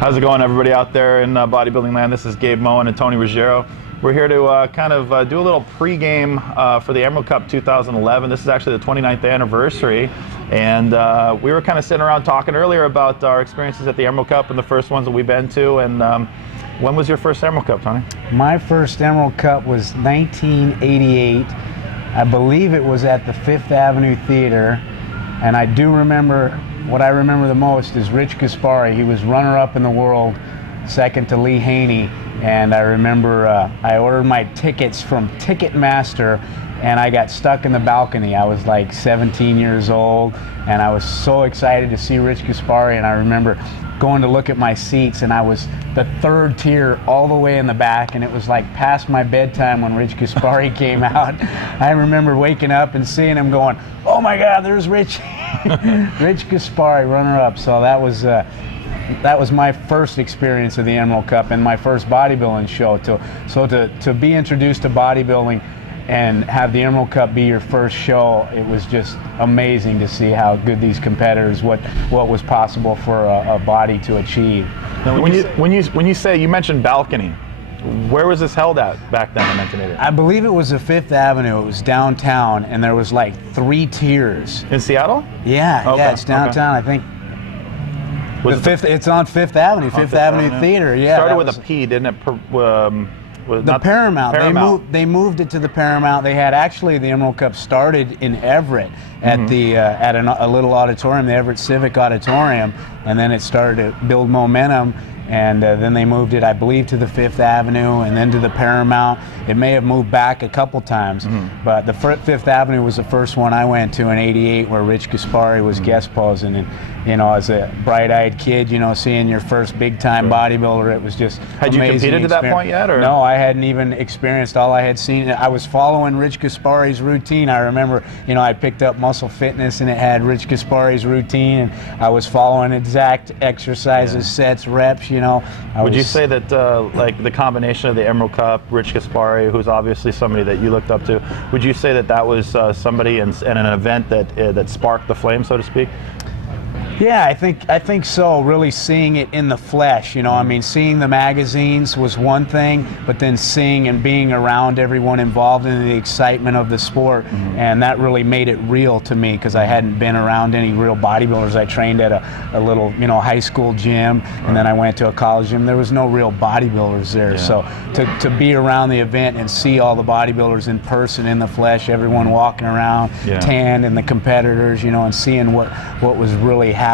How's it going, everybody out there in bodybuilding land? This is Gabe, Moen, and Tony Ruggiero. We're here to kind of do a little pre-game for the Emerald Cup 2011. This is actually the 29th anniversary, and we were kind of sitting around talking earlier about our experiences at the Emerald Cup and the first ones that we've been to. And when was your first Emerald Cup, Tony? My first Emerald Cup was 1988. I believe it was at the Fifth Avenue Theater, and I do remember, what I remember the most is Rich Gaspari. He was runner-up in the world, second to Lee Haney, and I remember I ordered my tickets from Ticketmaster, and I got stuck in the balcony. I was like 17 years old, and I was so excited to see Rich Gaspari, and I remember going to look at my seats, and I was the third tier all the way in the back, and it was like past my bedtime when Rich Gaspari came out. I remember waking up and seeing him going, oh my God, there's Rich. Rich Gaspari, runner-up. So that was my first experience of the Emerald Cup and my first bodybuilding show. So to be introduced to bodybuilding and have the Emerald Cup be your first show, it was just amazing to see how good these competitors, what was possible for a body to achieve. Now, when you say, you mentioned balcony, where was this held at back then in 1980? I believe it was the Fifth Avenue. It was downtown, and there was like 3 tiers. In Seattle? Yeah, okay. Yeah, it's downtown. Okay. I think it's on Fifth Avenue, Fifth Avenue Theater. Yeah, started with a P, didn't it? The Paramount. They moved it to the Paramount. They had actually the Emerald Cup started in Everett at the at a little auditorium, the Everett Civic Auditorium, and then it started to build momentum. And then they moved it, I believe, to the Fifth Avenue and then to the Paramount. It may have moved back a couple times, but the Fifth Avenue was the first one I went to in '88, where Rich Gaspari was guest posing. And you know, as a bright-eyed kid, you know, seeing your first big-time bodybuilder, it was just Had you competed to that point yet, or? No, I hadn't even experienced. All I had seen, I was following Rich Gaspari's routine. I remember, you know, I picked up Muscle Fitness, and it had Rich Gaspari's routine, and I was following exact exercises, sets, reps. You know. Would you say that like the combination of the Emerald Cup, Rich Gaspari, who's obviously somebody that you looked up to, would you say that that was somebody and an event that sparked the flame, so to speak? Yeah, I think so. Really seeing it in the flesh, you know. I mean, seeing the magazines was one thing, but then seeing and being around everyone involved in the excitement of the sport, and that really made it real to me, because I hadn't been around any real bodybuilders. I trained at a little, you know, high school gym, and then I went to a college gym. There was no real bodybuilders there, so to be around the event and see all the bodybuilders in person, in the flesh, everyone walking around, tanned, and the competitors, you know, and seeing what was really happening,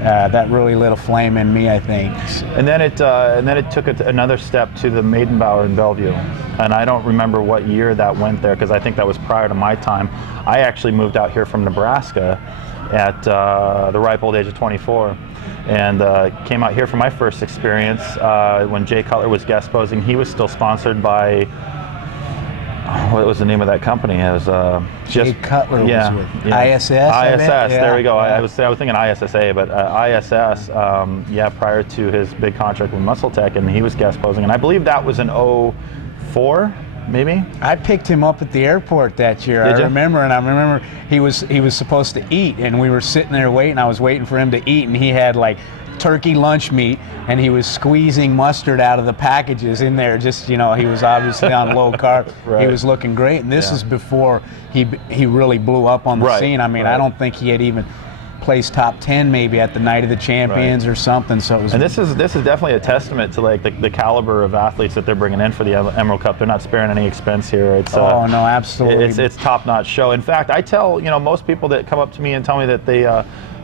that really lit a flame in me, I think. And then it took another step to the Maidenbower in Bellevue, and I don't remember what year that went there, because I think that was prior to my time. I actually moved out here from Nebraska at the ripe old age of 24, and came out here for my first experience when Jay Cutler was guest posing. He was still sponsored by, what was the name of that company? It was Jay Cutler was with ISS. ISS, there we go. I was thinking ISSA, but ISS, prior to his big contract with Muscle Tech, and he was guest posing, and I believe that was in '04, maybe? I picked him up at the airport that year. I remember he was supposed to eat, and we were sitting there waiting. I was waiting for him to eat, and he had like turkey lunch meat, and he was squeezing mustard out of the packages in there. Just, you know, he was obviously on low carb. He was looking great, and this is before he really blew up on the scene. I mean, I don't think he had even placed top 10 maybe at the Night of the Champions or something. So it was. And this is definitely a testament to like the caliber of athletes that they're bringing in for the Emerald Cup. They're not sparing any expense here. It's no, absolutely. It's top-notch show. In fact, I tell, you know, most people that come up to me and tell me that they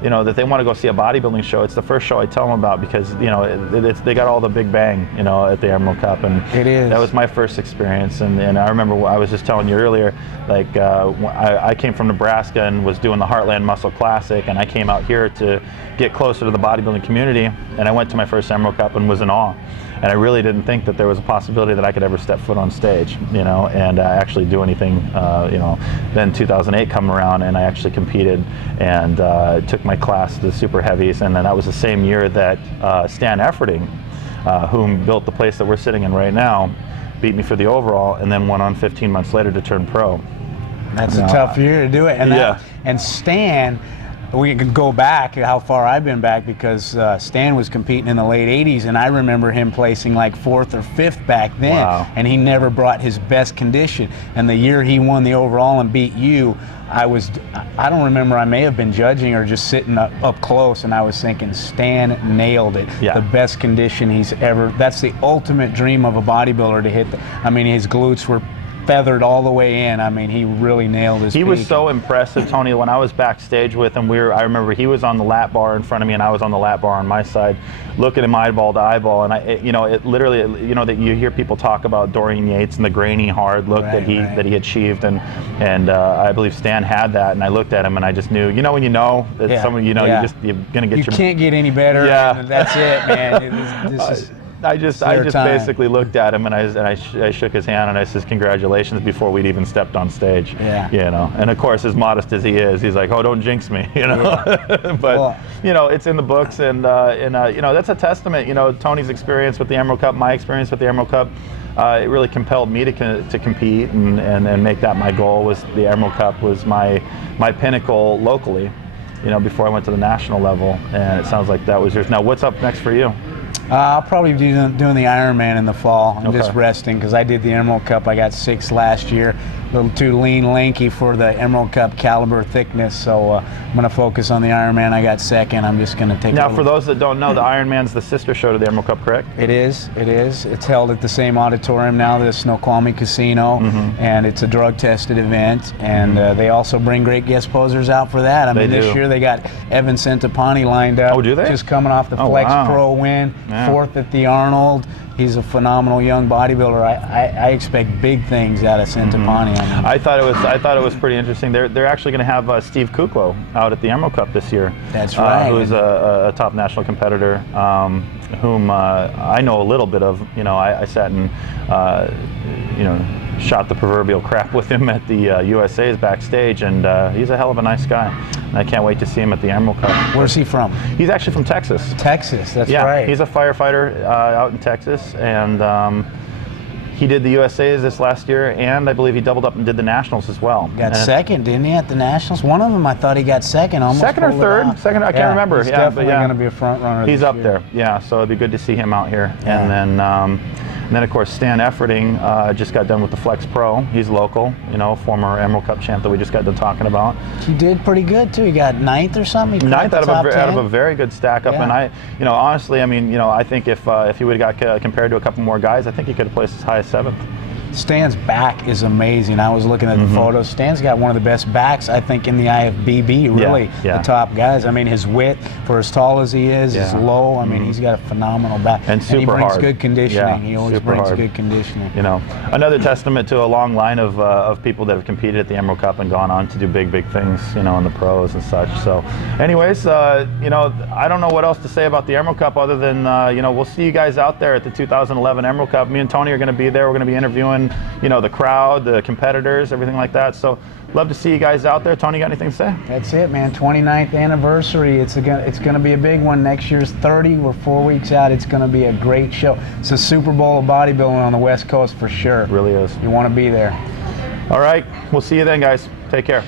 you know, that they want to go see a bodybuilding show, it's the first show I tell them about, because, you know, they got all the big bang, you know, at the Emerald Cup, and that was my first experience. And I remember, I was just telling you earlier, like I came from Nebraska and was doing the Heartland Muscle Classic, and I came out here to get closer to the bodybuilding community, and I went to my first Emerald Cup and was in awe. And I really didn't think that there was a possibility that I could ever step foot on stage, you know, and actually do anything, you know. Then 2008 come around, and I actually competed and took my class to the super heavies, and then that was the same year that Stan Efferding, whom built the place that we're sitting in right now, beat me for the overall, and then went on 15 months later to turn pro. That's a tough year to do it. And and Stan, we can go back how far I've been back, because Stan was competing in the late 80s, and I remember him placing like 4th or 5th back then. Wow. And he never brought his best condition. And the year he won the overall and beat you, I don't remember, I may have been judging or just sitting up close, and I was thinking, Stan nailed it. Yeah. The best condition he's ever, that's the ultimate dream of a bodybuilder, to hit I mean, his glutes were feathered all the way in. I mean, he really nailed his He was peak. so impressive, Tony. When I was backstage with him, I remember he was on the lap bar in front of me, and I was on the lap bar on my side, looking at him eyeball to eyeball. And it literally, that you hear people talk about Dorian Yates and the grainy, hard look that he achieved, and I believe Stan had that. And I looked at him, and I just knew, when you know that someone, you're gonna get you can't get any better. Yeah. That's it, man. This is. I just basically looked at him, and I shook his hand, and I says, congratulations, before we'd even stepped on stage. Yeah. And of course, as modest as he is, he's like, oh, don't jinx me, But Well, it's in the books, and that's a testament. Tony's experience with the Emerald Cup, my experience with the Emerald Cup. It really compelled me to compete and make that my goal. Was the Emerald Cup was my pinnacle locally, before I went to the national level, and it sounds like that was yours. Now, what's up next for you? I'll probably be doing the Ironman in the fall. I'm just Okay. resting, because I did the Emerald Cup. I got 6th last year. A little too lean, lanky for the Emerald Cup caliber thickness, so I'm going to focus on the Ironman. I got 2nd. I'm just going to take Now, for those that don't know, the Ironman's the sister show to the Emerald Cup, correct? It is. It's held at the same auditorium now, the Snoqualmie Casino, and it's a drug-tested event, and they also bring great guest posers out for that. I mean, They this do. year they got Evan Centopani lined up. Oh, do they? Just coming off the Oh, Flex wow. Pro win, Yeah. 4th at the Arnold. He's a phenomenal young bodybuilder. I expect big things out of Centopani. I mean, I thought it was pretty interesting. They're actually going to have Steve Kuklo out at the Emerald Cup this year. That's right. Who's a top national competitor, whom I know a little bit of. I sat and shot the proverbial crap with him at the USA's backstage, and he's a hell of a nice guy. And I can't wait to see him at the Emerald Cup. Where's he from? He's actually from Texas. Texas. That's Yeah, right. he's a firefighter out in Texas, and he did the USA's this last year, and I believe he doubled up and did the Nationals as well. Got And 2nd, didn't he, at the Nationals? One of them, I thought he got 2nd. Almost Second or pulled it third? out. Second, I can't remember. He's Yeah, definitely but yeah. going to be a front runner. He's this up year. there, yeah. So it'd be good to see him out here. Yeah. And then of course Stan Efferding just got done with the Flex Pro. He's local, former Emerald Cup champ that we just got done talking about. He did pretty good too. He got 9th or something. He Ninth cracked out the of top a 10. very good stack up, Yeah. and I honestly, I think if he would have got compared to a couple more guys, I think he could have placed as high as 7th. Stan's back is amazing. I was looking at the photos. Stan's got one of the best backs, I think, in the IFBB, really. Yeah. The top guys. I mean, his width, for as tall as he is Yeah. low. I mean, he's got a phenomenal back. And super he brings hard. good conditioning. Yeah, He always super brings hard. good conditioning. Another testament to a long line of people that have competed at the Emerald Cup and gone on to do big things, in the pros and such. So, anyways, I don't know what else to say about the Emerald Cup other than, we'll see you guys out there at the 2011 Emerald Cup. Me and Tony are going to be there. We're going to be interviewing, the crowd, the competitors, everything like that. So, love to see you guys out there. Tony, got anything to say? That's it, man. 29th anniversary. It's going to be a big one. Next year's 30. We're 4 weeks out. It's going to be a great show. It's a Super Bowl of bodybuilding on the West Coast for sure. It really is. You want to be there. All right. We'll see you then, guys. Take care.